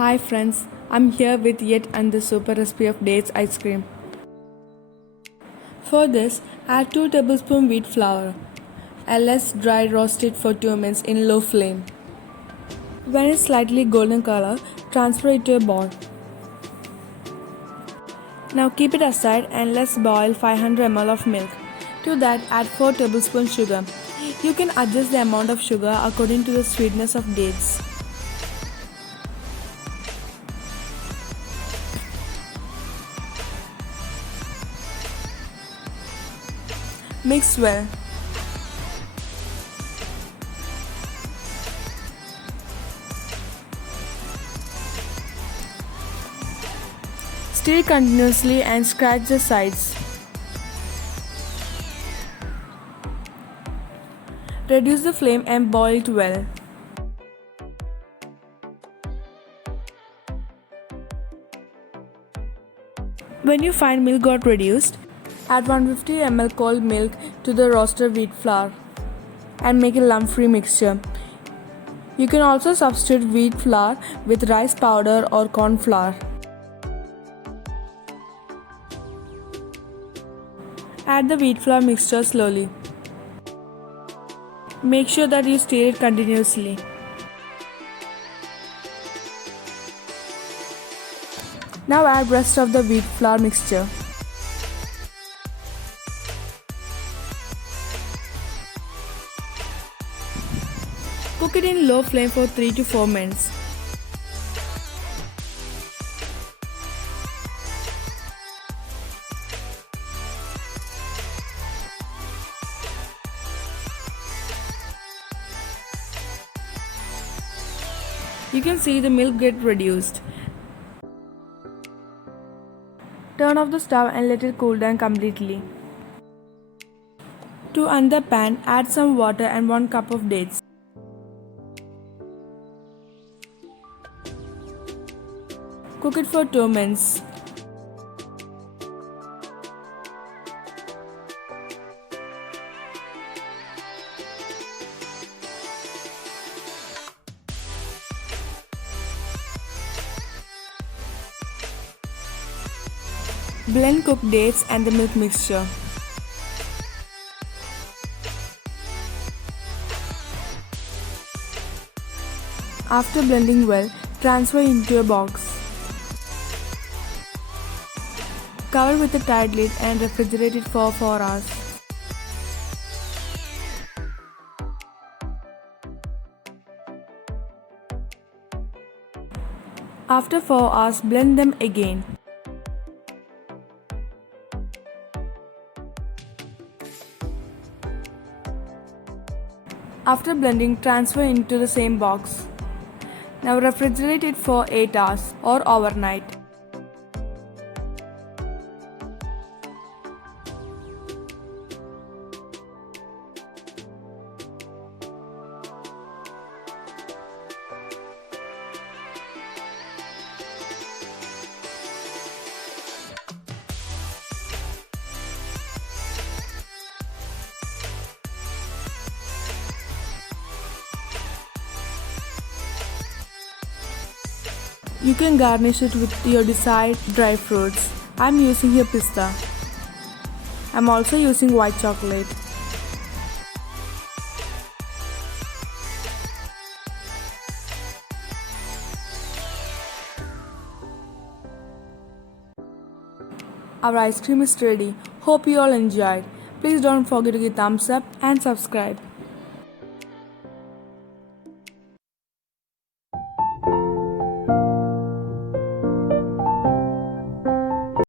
Hi friends, I'm here with yet another super recipe of dates ice cream. For this, add 2 tablespoons wheat flour and let's dry roast it for 2 minutes in low flame. When it's slightly golden color, transfer it to a bowl. Now keep it aside and let's boil 500 ml of milk. To that, add 4 tablespoons sugar. You can adjust the amount of sugar according to the sweetness of dates. Mix well. Stir continuously and scratch the sides. Reduce the flame and boil it well. When you find milk got reduced, add 150 ml cold milk to the roasted wheat flour and make a lump-free mixture. You can also substitute wheat flour with rice powder or corn flour. Add the wheat flour mixture slowly. Make sure that you stir it continuously. Now add rest of the wheat flour mixture. Cook it in low flame for 3 to 4 minutes. You can see the milk get reduced. Turn off the stove and let it cool down completely. To another pan, add some water and 1 cup of dates. Cook it for 2 minutes. Blend cooked dates and the milk mixture. After blending well, transfer into a box. Cover with a tight lid and refrigerate it for 4 hours. After 4 hours, blend them again. After blending, transfer into the same box. Now refrigerate it for 8 hours or overnight. You can garnish it with your desired dry fruits. I'm using here pista. I'm also using white chocolate. Our ice cream is ready. Hope you all enjoyed. Please don't forget to give thumbs up and subscribe.